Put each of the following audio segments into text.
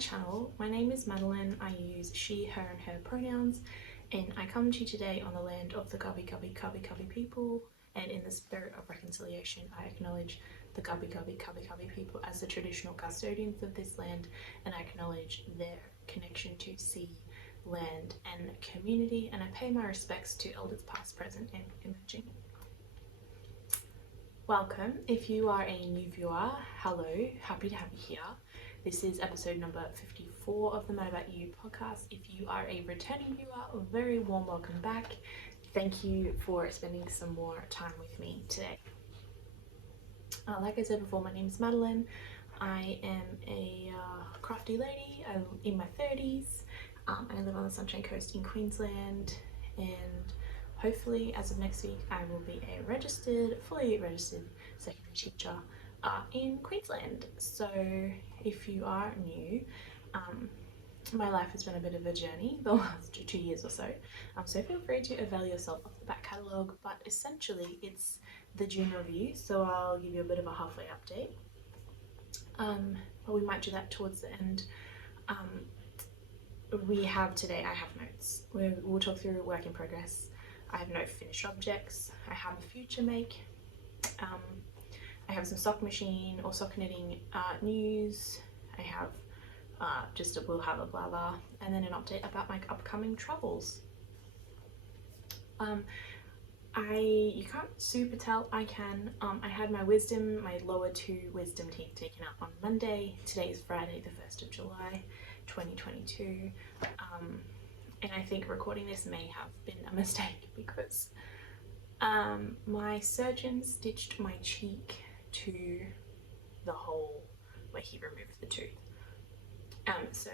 channel. My name is Madeleine. I use she, her and her pronouns, and I come to you today on the land of the Gubbi Gubbi Cubbi Cubbi people, and in the spirit of reconciliation I acknowledge the Gubbi Gubbi Cubbi Cubbi people as the traditional custodians of this land, and I acknowledge their connection to sea, land and community, and I pay my respects to elders past, present and emerging. Welcome. If you are a new viewer, hello, happy to have you here. This is episode number 54 of the MadaboutEwe podcast. If you are a returning viewer, a very warm welcome back. Thank you for spending some more time with me today. Like I said before, my name is Madeleine. I am a crafty lady. I'm in my 30s. I live on the Sunshine Coast in Queensland, and hopefully as of next week I will be a fully registered secondary teacher in Queensland. So if you are new, my life has been a bit of a journey the last 2 years or so, so feel free to avail yourself of the back catalogue, but essentially it's the June review, so I'll give you a bit of a halfway update, but we might do that towards the end. I have notes. We'll talk through work in progress. I have no finished objects. I have a future make. I have some sock machine or sock knitting news. I have we'll have a blah blah, and then an update about my upcoming travels. You can't super tell, I can. I had my lower two wisdom teeth taken out on Monday. Today is Friday, the 1st of July, 2022. And I think recording this may have been a mistake because my surgeon stitched my cheek to the hole where he removed the tooth. So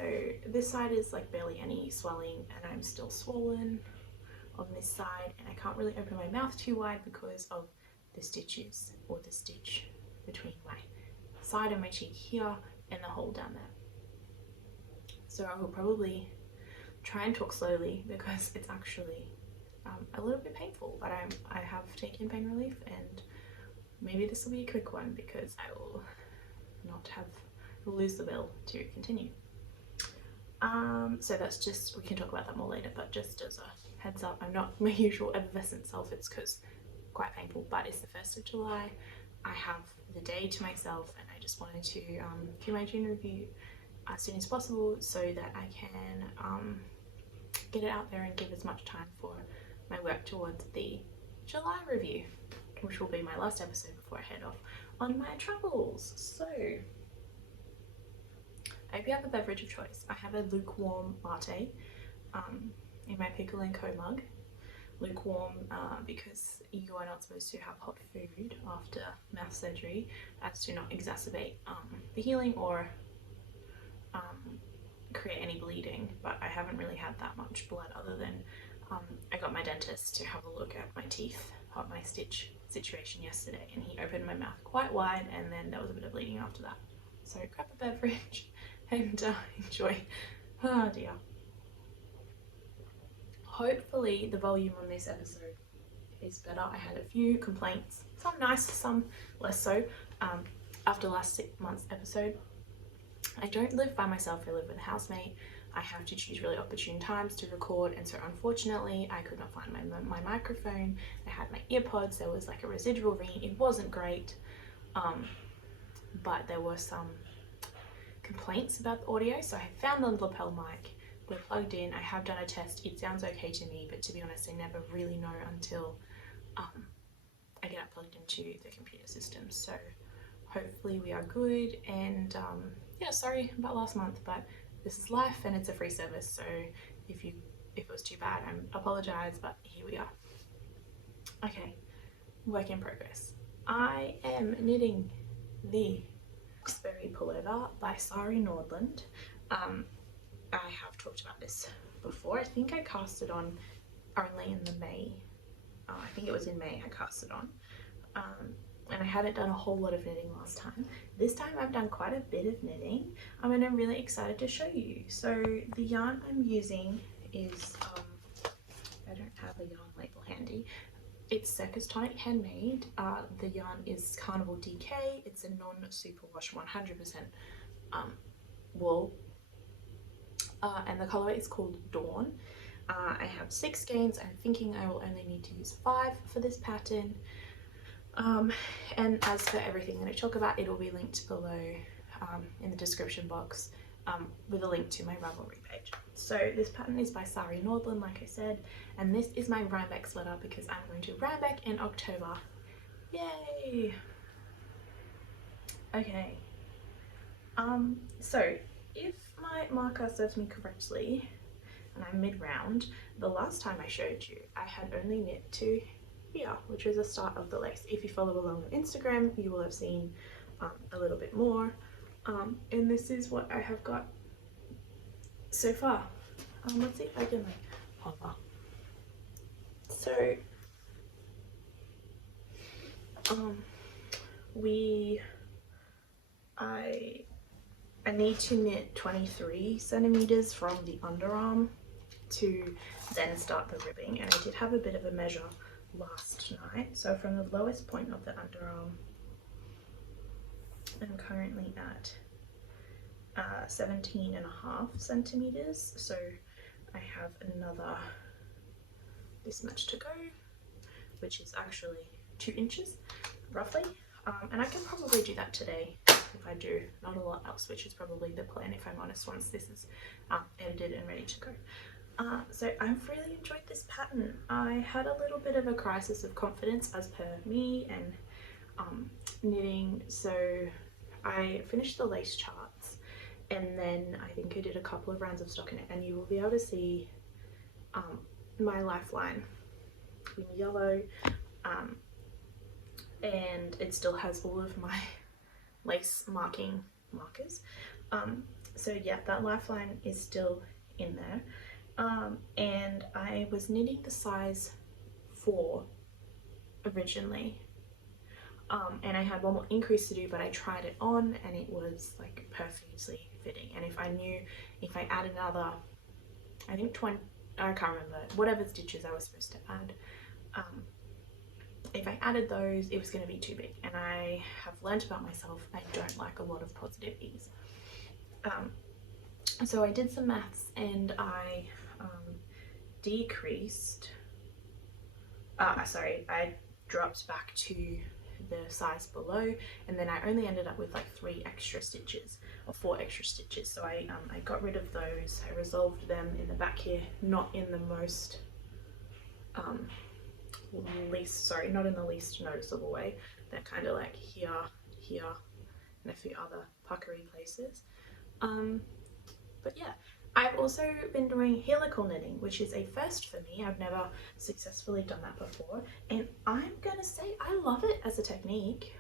this side is like barely any swelling, and I'm still swollen on this side, and I can't really open my mouth too wide because of the stitches, or the stitch between my side of my cheek here and the hole down there. So I will probably try and talk slowly because it's actually a little bit painful, but I have taken pain relief, and maybe this will be a quick one because I will lose the will to continue. So that's just, we can talk about that more later, but just as a heads up, I'm not my usual effervescent self. It's because quite painful, but it's the 1st of July. I have the day to myself, and I just wanted to do my June review as soon as possible so that I can get it out there and give as much time for my work towards the July review, which will be my last episode before I head off on my travels. So I hope you have a beverage of choice. I have a lukewarm latte in my Pickle & Co mug. Lukewarm because you are not supposed to have hot food after mouth surgery, as to not exacerbate the healing or create any bleeding, but I haven't really had that much blood other than I got my dentist to have a look at my teeth, at my stitch situation yesterday, and he opened my mouth quite wide, and then there was a bit of bleeding after that. So grab a beverage and enjoy. Oh dear. Hopefully the volume on this episode is better. I had a few complaints, some nice, some less so, after last month's episode. I don't live by myself, I live with a housemate. I have to choose really opportune times to record, and so unfortunately I could not find my microphone. I had my earpods, there was like a residual ringing. It wasn't great, but there were some complaints about the audio, so I found the lapel mic. We're plugged in. I have done a test. It sounds okay to me, but to be honest, I never really know until I get it plugged into the computer system. So hopefully we are good, and yeah, sorry about last month, but this is life and it's a free service, so if it was too bad, I apologize, but here we are. Okay, work in progress. I am knitting the Berry Pullover by Sari Nordland. I have talked about this before. I think I cast it on only in the May. I think it was in May I cast it on. And I hadn't done a whole lot of knitting last time. This time I've done quite a bit of knitting, and I'm really excited to show you. So the yarn I'm using is, I don't have a yarn label handy. It's Circus Tonic Handmade. The yarn is Carnival DK. It's a non-superwash 100% wool and the colorway is called Dawn. I have 6 skeins. I'm thinking I will only need to use 5 for this pattern. And as for everything that I talk about, it will be linked below in the description box with a link to my Ravelry page. So this pattern is by Sari Nordland, like I said, and this is my Rhinebeck sweater because I'm going to Rhinebeck in October. Yay! Okay. So if my marker serves me correctly, and I'm mid-round, the last time I showed you, I had only knit to here, which was the start of the lace. If you follow along on Instagram, you will have seen a little bit more. And this is what I have got so far. Let's see if I can like hover. So I need to knit 23 centimeters from the underarm to then start the ribbing, and I did have a bit of a measure last night. So from the lowest point of the underarm, I'm currently at 17.5 centimeters, so I have another this much to go, which is actually 2 inches roughly, and I can probably do that today if I do not a lot else, which is probably the plan if I'm honest, once this is edited and ready to go. So I've really enjoyed this pattern. I had a little bit of a crisis of confidence as per me and knitting, so I finished the lace charts and then I think I did a couple of rounds of stockinette, and you will be able to see my lifeline in yellow, and it still has all of my lace markers. So yeah, that lifeline is still in there. And I was knitting the size 4 originally, and I had one more increase to do, but I tried it on and it was like perfectly fitting. And if I add another, I think 20, I can't remember, whatever stitches I was supposed to add, if I added those, it was going to be too big, and I have learnt about myself, I don't like a lot of positive ease. So I did some maths and I decreased, I dropped back to the size below, and then I only ended up with like 3 extra stitches or 4 extra stitches. So I got rid of those, I resolved them in the back here, not in the most not in the least noticeable way. They're kind of like here, here, and a few other puckery places. But yeah, I've also been doing helical knitting, which is a first for me. I've never successfully done that before, and I'm gonna say I love it as a technique.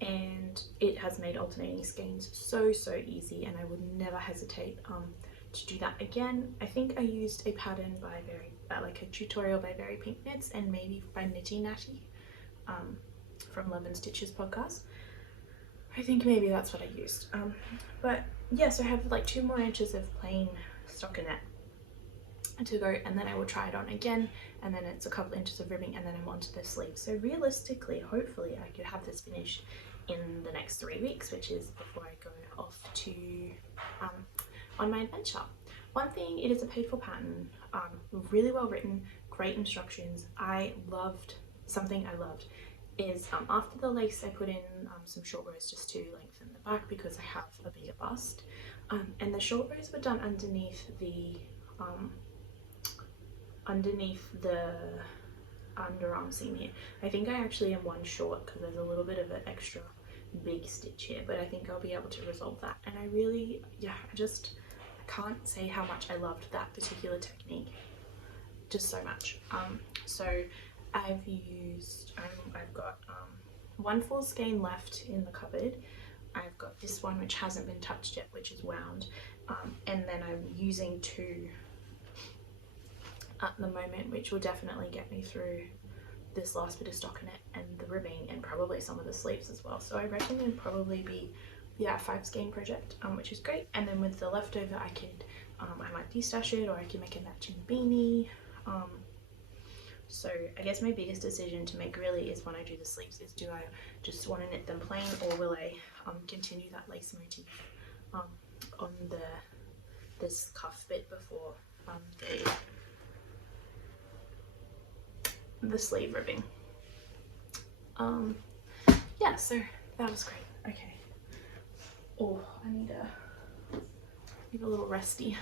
And it has made alternating skeins so easy, and I would never hesitate to do that again. I think I used a pattern by like a tutorial by Very Pink Knits, and maybe by Knitty Natty from Love and Stitches podcast. I think maybe that's what I used. But yeah, so I have like 2 more inches of plain stockinette to go, and then I will try it on again, and then it's a couple inches of ribbing, and then I'm onto the sleeve. So realistically, hopefully I could have this finished in the next 3 weeks, which is before I go off to on my adventure. One thing, it is a paid for pattern, really well written, great instructions. Something I loved is after the lace I put in some short rows just to lengthen the back because I have a bigger bust, and the short rows were done underneath the underarm seam here. I think I actually am 1 short because there's a little bit of an extra big stitch here, but I think I'll be able to resolve that. And I really, yeah, I can't say how much I loved that particular technique, just so much. So I've got 1 full skein left in the cupboard. I've got this one which hasn't been touched yet, which is wound, and then I'm using 2 at the moment, which will definitely get me through this last bit of stockinette and the ribbing, and probably some of the sleeves as well. So I reckon it'd probably be, yeah, a 5 skein project, which is great. And then with the leftover, I could I might destash it, or I can make a matching beanie. So I guess my biggest decision to make really is when I do the sleeves is, do I just want to knit them plain, or will I continue that lace motif on this cuff bit before the sleeve ribbing. Yeah, so that was great. Okay. Oh, I need a little resty.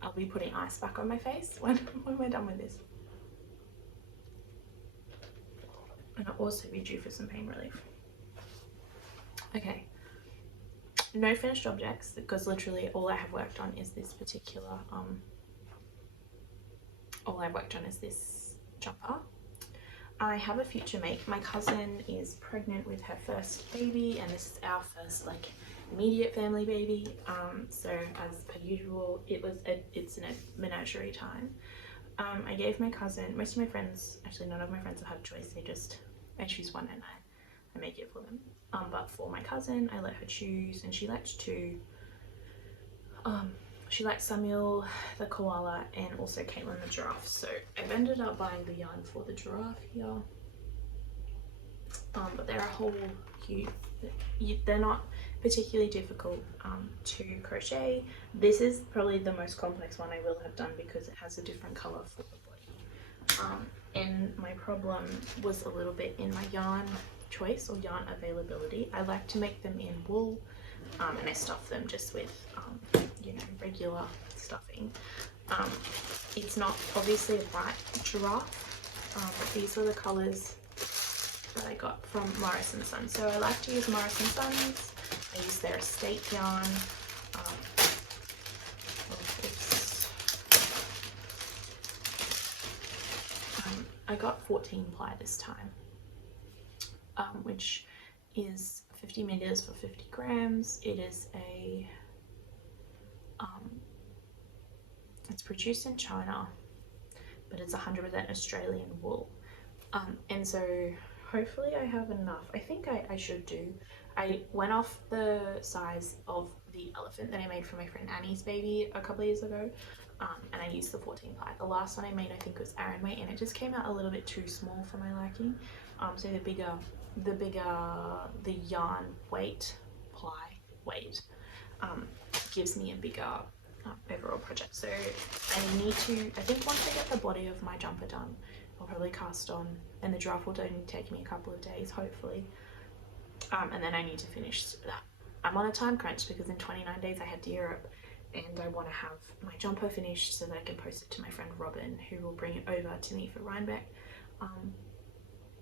I'll be putting ice back on my face when we're done with this. And I'll also be due for some pain relief. Okay. No finished objects, because literally all I have worked on is this particular, all I've worked on is this jumper. I have a future make. My cousin is pregnant with her first baby, and this is our first like immediate family baby. So as per usual, it's in a menagerie time. I gave my cousin, most of my friends, actually none of my friends have had a choice, I choose one and I make it for them. But for my cousin, I let her choose, and she liked two. She liked Samuel the koala and also Caitlin the giraffe. So I've ended up buying the yarn for the giraffe here. But they're a whole cute. They're not particularly difficult to crochet. This is probably the most complex one I will have done because it has a different color for the body. And my problem was a little bit in my yarn choice or yarn availability. I like to make them in wool, and I stuff them just with you know, regular stuffing. It's not obviously a bright giraffe, but these are the colors that I got from Morris & Sons. So I like to use Morris & Sons. I use their estate yarn. I got 14 ply this time, which is 50 meters for 50 grams. It is it's produced in China, but it's 100% Australian wool. And so hopefully I have enough. I think I should do. I went off the size of the elephant that I made for my friend Annie's baby a couple of years ago, and I used the 14 ply. The last one I made I think was Aran weight, and it just came out a little bit too small for my liking. So the yarn weight, ply weight, gives me a bigger overall project. So I think once I get the body of my jumper done, I'll probably cast on, and the giraffe will only take me a couple of days hopefully, and then I need to finish that. I'm on a time crunch because in 29 days I head to Europe, and I want to have my jumper finished so that I can post it to my friend Robin, who will bring it over to me for Rhinebeck.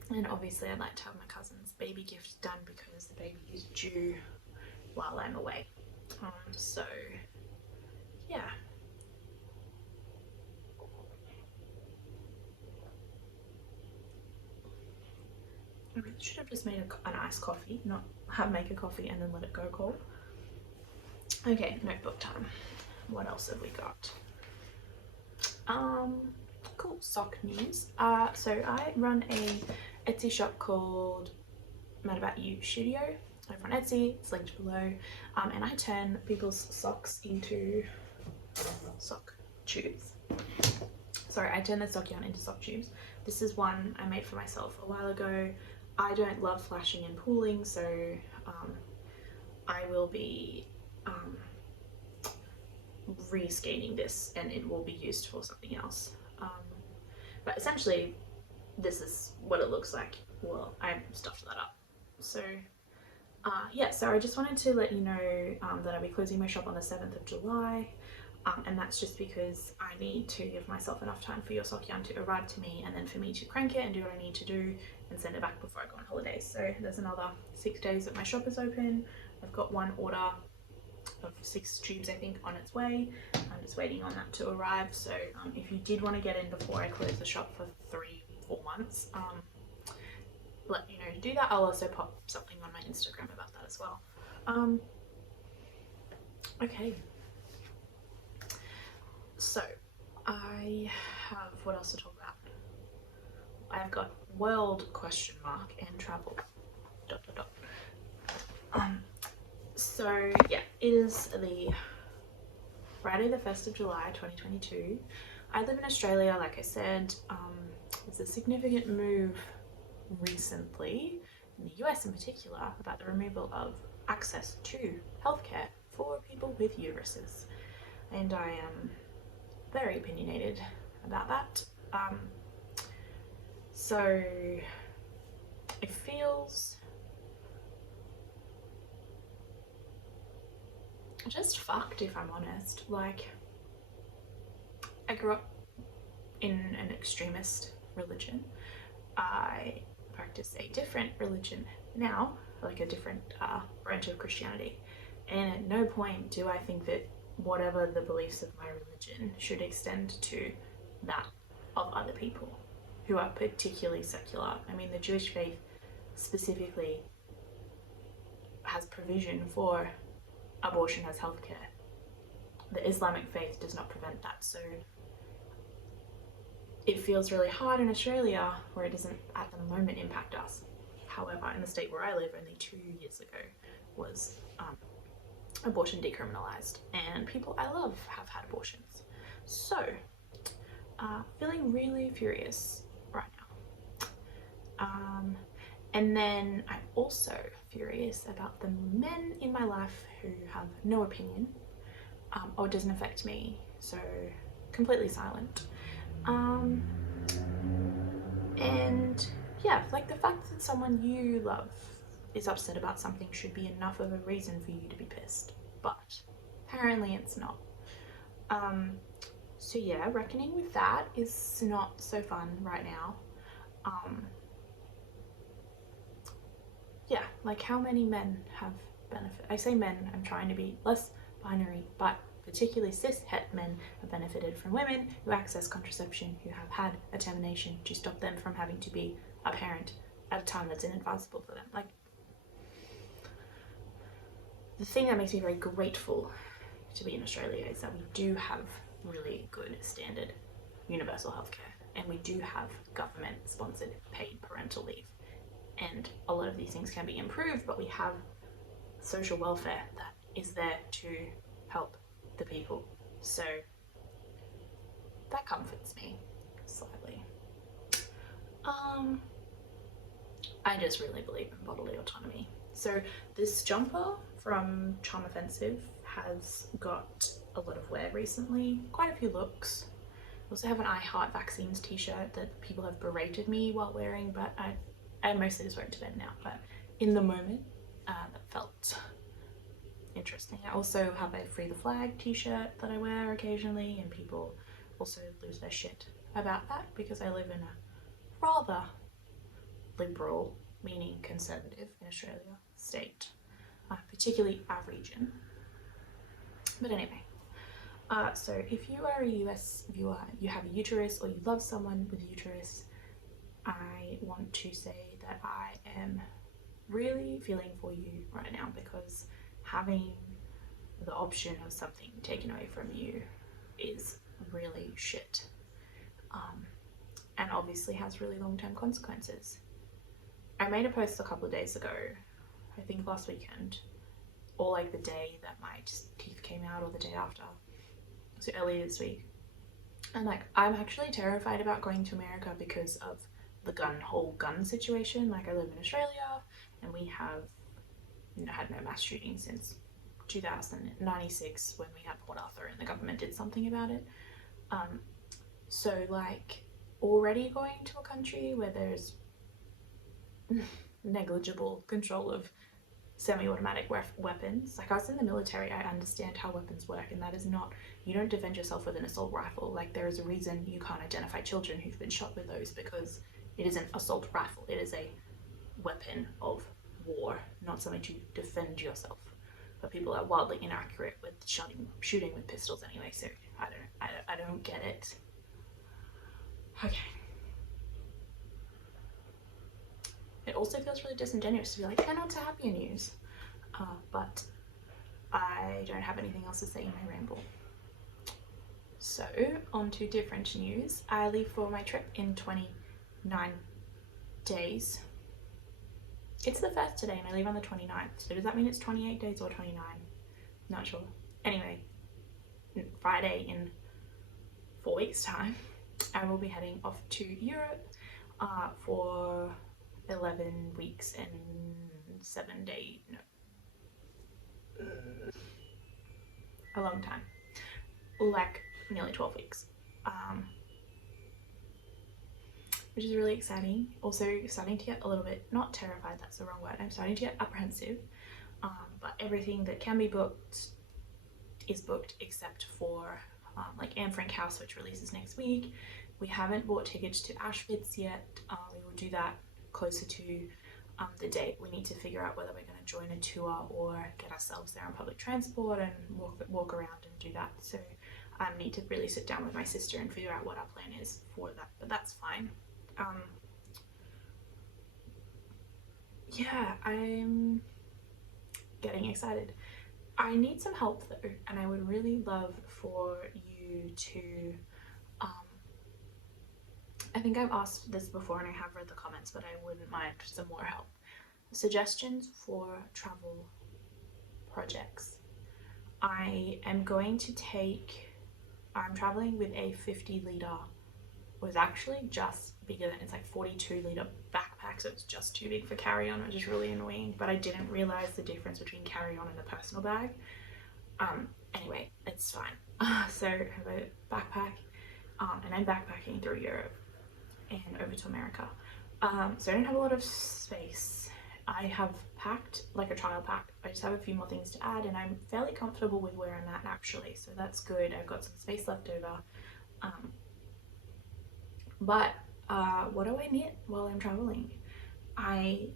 And obviously I'd like to have my cousin's baby gift done because the baby is due while I'm away. So yeah. I really should have just made an iced coffee, not make a coffee and then let it go cold. Okay, notebook time. What else have we got? Cool, sock news. So I run a Etsy shop called MadaboutEwe Studio over on Etsy. It's linked below. And I turn people's socks into sock tubes. Sorry, I turn the sock yarn into sock tubes. This is one I made for myself a while ago. I don't love flashing and pooling, so I will be re-skeinin this, and it will be used for something else. But essentially, this is what it looks like. Well, I stuffed that up. So yeah, so I just wanted to let you know that I'll be closing my shop on the 7th of July. And that's just because I need to give myself enough time for your sock yarn to arrive to me, and then for me to crank it and do what I need to do and send it back before I go on holidays. So there's another 6 days that my shop is open. I've got one order of 6 tubes I think on its way. I'm just waiting on that to arrive. So if you did want to get in before I close the shop for 3-4 months, let me know to do that. I'll also pop something on my Instagram about that as well. Okay. So I have, what else to talk about? I've got world ? And travel ... So yeah, it is the Friday the 1st of July 2022. I live in Australia, like I said. It's a significant move recently in the US in particular about the removal of access to healthcare for people with uteruses, and I am very opinionated about that. So it feels just fucked, if I'm honest. Like, I grew up in an extremist religion. I practice a different religion now, like a different branch of Christianity, and at no point do I think that whatever the beliefs of my religion should extend to that of other people who are particularly secular. I mean, the Jewish faith specifically has provision for abortion as healthcare. The Islamic faith does not prevent that, so it feels really hard in Australia where it doesn't at the moment impact us. However, in the state where I live, only 2 years ago was abortion decriminalised, and people I love have had abortions. So, feeling really furious right now. And then I'm also furious about the men in my life who have no opinion, or it doesn't affect me, so completely silent. And yeah, like the fact that someone you love is upset about something should be enough of a reason for you to be pissed, but apparently it's not. So yeah, reckoning with that is not so fun right now. Yeah, like how many men have benefit? I say men, I'm trying to be less binary, but particularly cis-het men have benefited from women who access contraception, who have had a termination to stop them from having to be a parent at a time that's inadvisable for them. Like, the thing that makes me very grateful to be in Australia is that we do have really good standard universal healthcare, and we do have government sponsored paid parental leave, and a lot of these things can be improved, but we have social welfare that is there to help the people, so that comforts me slightly. I just really believe in bodily autonomy. So this jumper from Charm Offensive has got a lot of wear recently, quite a few looks. I also have an I Heart Vaccines t-shirt that people have berated me while wearing, but I mostly just wear it to bed now, but in the moment that felt interesting. I also have a Free the Flag t-shirt that I wear occasionally, and people also lose their shit about that because I live in a rather liberal, meaning conservative in Australia, state, particularly our region. But anyway, so if you are a US viewer, you have a uterus, or you love someone with a uterus, I want to say that I am really feeling for you right now, because having the option of something taken away from you is really shit, and obviously has really long-term consequences. I made a post a couple of days ago, I think last weekend, or like the day that my teeth came out, or the day after, so earlier this week, and like I'm actually terrified about going to America because of the whole gun situation. Like, I live in Australia and we have had no mass shootings since 1996 when we had Port Arthur and the government did something about it. So like, already going to a country where there's negligible control of semi-automatic weapons. Like, I was in the military, I understand how weapons work, and that is not, you don't defend yourself with an assault rifle. Like, there is a reason you can't identify children who've been shot with those, because it is an assault rifle. It is a weapon of war, not something to defend yourself. But people are wildly inaccurate with shooting with pistols anyway, so I don't get it. Okay. It also feels really disingenuous to be like, and on to happier news. But I don't have anything else to say in my ramble. So, on to different news. I leave for my trip in 29 days. It's the 1st today and I leave on the 29th. So does that mean it's 28 days or 29? Not sure. Anyway, Friday in 4 weeks' time, I will be heading off to Europe for 11 weeks and 7 days, no, a long time, like nearly 12 weeks, which is really exciting. Also starting to get a little bit, not terrified, that's the wrong word, I'm starting to get apprehensive, but everything that can be booked is booked except for like Anne Frank House, which releases next week. We haven't bought tickets to Auschwitz yet. We will do that closer to the date. We need to figure out whether we're going to join a tour or get ourselves there on public transport and walk around and do that. So I need to really sit down with my sister and figure out what our plan is for that, but that's fine. Yeah, I'm getting excited. I need some help though, and I would really love for you to, I think I've asked this before and I have read the comments, but I wouldn't mind some more help. Suggestions for travel projects. I am going to I'm traveling with a 50-litre, was actually just bigger than, it's like 42-litre backpack, so it's just too big for carry-on, which is really annoying, but I didn't realise the difference between carry-on and a personal bag. Anyway, it's fine. So I have a backpack, and I'm backpacking through Europe and over to America. So I don't have a lot of space. I have packed like a trial pack. I just have a few more things to add, and I'm fairly comfortable with where I'm at actually, so that's good. I've got some space left over. But what do I knit while I'm traveling? I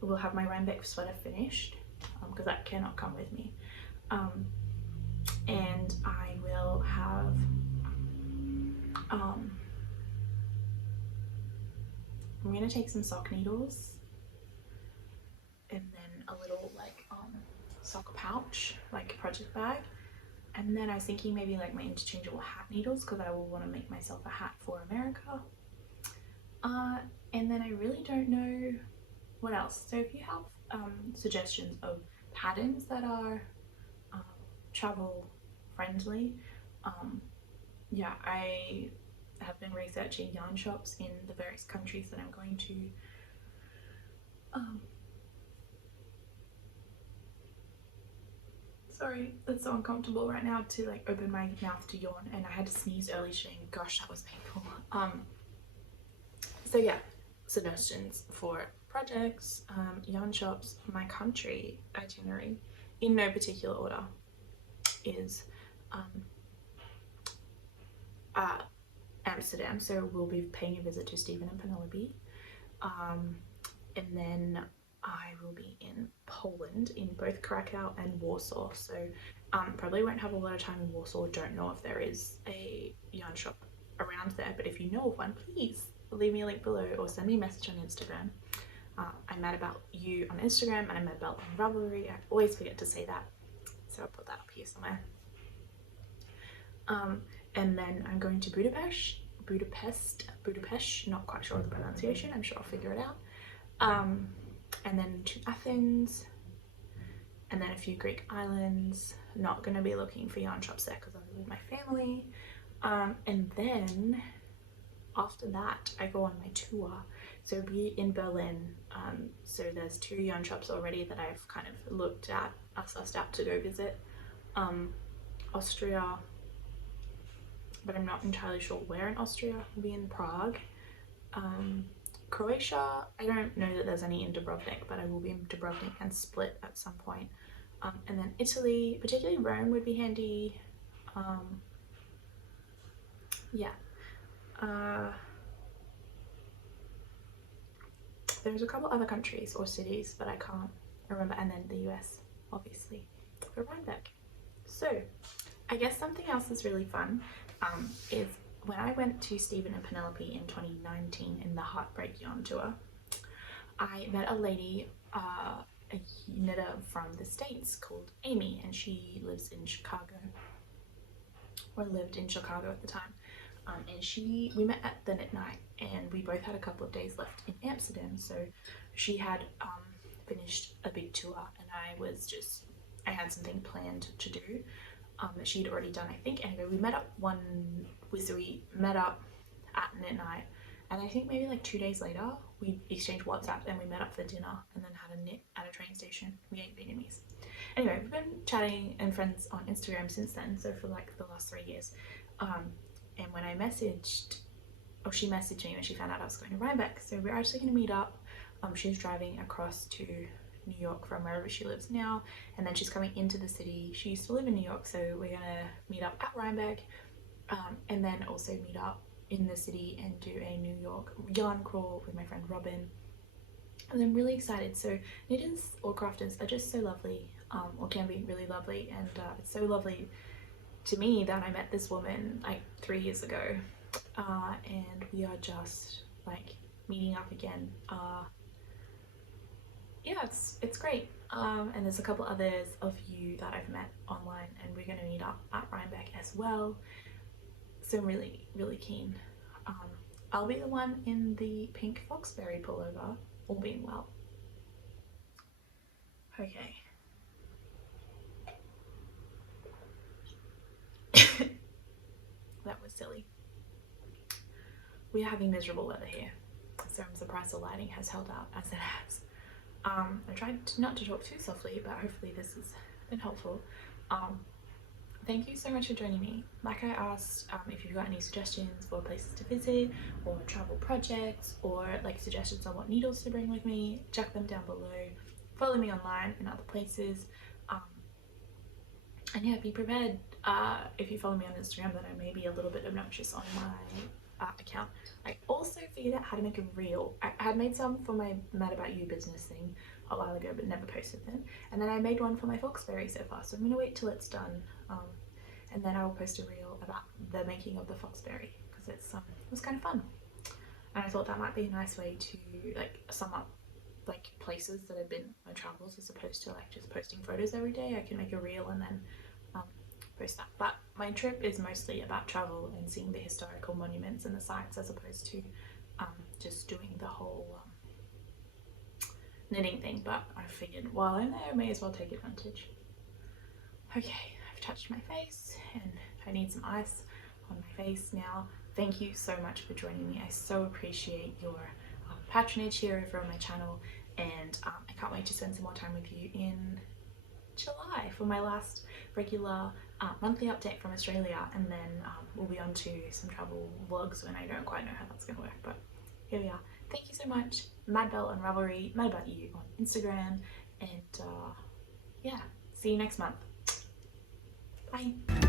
will have my Rhinebeck sweater finished, because that cannot come with me. And I will have I'm gonna take some sock needles and then a little like sock pouch, like project bag, and then I was thinking maybe like my interchangeable hat needles, because I will want to make myself a hat for America. And then I really don't know what else. So if you have suggestions of patterns that are travel friendly, yeah, I have been researching yarn shops in the various countries that I'm going to. Sorry, it's so uncomfortable right now to like open my mouth to yawn, and I had to sneeze early today. Gosh, that was painful. So yeah, suggestions for projects, yarn shops. My country itinerary, in no particular order, is Amsterdam, so we'll be paying a visit to Stephen and Penelope, and then I will be in Poland, in both Krakow and Warsaw, so probably won't have a lot of time in Warsaw. Don't know if there is a yarn shop around there, but if you know of one, please leave me a link below or send me a message on Instagram. I'm MadaboutEwe on Instagram, and I'm Madbell on Ravelry. I always forget to say that, so I'll put that up here somewhere. And then I'm going to Budapest, not quite sure of the pronunciation, I'm sure I'll figure it out. And then to Athens, and then a few Greek islands. Not going to be looking for yarn shops there because I'm with my family. And then after that I go on my tour, so be in Berlin. So there's 2 yarn shops already that I've kind of looked at, sussed out to go visit. Austria, but I'm not entirely sure where in Austria. We'll be in Prague. Croatia, I don't know that there's any in Dubrovnik, but I will be in Dubrovnik and Split at some point. And then Italy, particularly Rome would be handy. Yeah. There's a couple other countries or cities, but I can't remember, and then the US, obviously, for Rhinebeck. So I guess something else that's really fun is when I went to Stephen and Penelope in 2019 in the Heartbreak Yarn Tour, I met a lady, a knitter from the States called Amy, and she lives in Chicago, or lived in Chicago at the time. And we met at the knit night, and we both had a couple of days left in Amsterdam. So she had finished a big tour, and I had something planned to do that she'd already done, I think. Anyway, we met up at knit night, and I think maybe like 2 days later we exchanged WhatsApp and we met up for dinner, and then had a knit at a train station. We ate Vietnamese. Anyway, we've been chatting and friends on Instagram since then, so for like the last 3 years. And when I messaged, or she messaged me when she found out I was going to Rhinebeck, so we're actually going to meet up. She's driving across to New York from wherever she lives now, and then she's coming into the city. She used to live in New York, so we're gonna meet up at Rhinebeck, and then also meet up in the city and do a New York yarn crawl with my friend Robin. And I'm really excited. So knitters or crafters are just so lovely, or can be really lovely, and it's so lovely to me that I met this woman like 3 years ago, and we are just like meeting up again. Yeah, it's great. And there's a couple others of you that I've met online, and we're going to meet up at Rhinebeck as well. So I'm really keen. I'll be the one in the pink foxberry pullover, all being well. Okay. That was silly. We are having miserable weather here, so I'm surprised the lighting has held out as it has. I tried not to talk too softly, but hopefully this has been helpful. Thank you so much for joining me. Like I asked, if you've got any suggestions for places to visit or travel projects, or like suggestions on what needles to bring with me, check them down below. Follow me online in other places. And yeah, be prepared. If you follow me on Instagram, that I may be a little bit obnoxious on my account. I also figured out how to make a reel. I had made some for my MadaboutEwe business thing a while ago, but never posted them. And then I made one for my foxberry so far, so I'm gonna wait till it's done, and then I'll post a reel about the making of the foxberry, because it was kind of fun. And I thought that might be a nice way to like sum up like places that I've been on my travels, as opposed to like just posting photos every day. I can make a reel and then post that. But my trip is mostly about travel and seeing the historical monuments and the sites, as opposed to just doing the whole knitting thing. But I figured while I'm there, I may as well take advantage. Okay, I've touched my face and I need some ice on my face now. Thank you so much for joining me. I so appreciate your patronage here over on my channel, and I can't wait to spend some more time with you in July for my last regular monthly update from Australia, and then we'll be on to some travel vlogs when I don't quite know how that's going to work, but here we are. Thank you so much. Madbell on Ravelry, MadaboutEwe on Instagram, and yeah, see you next month. Bye.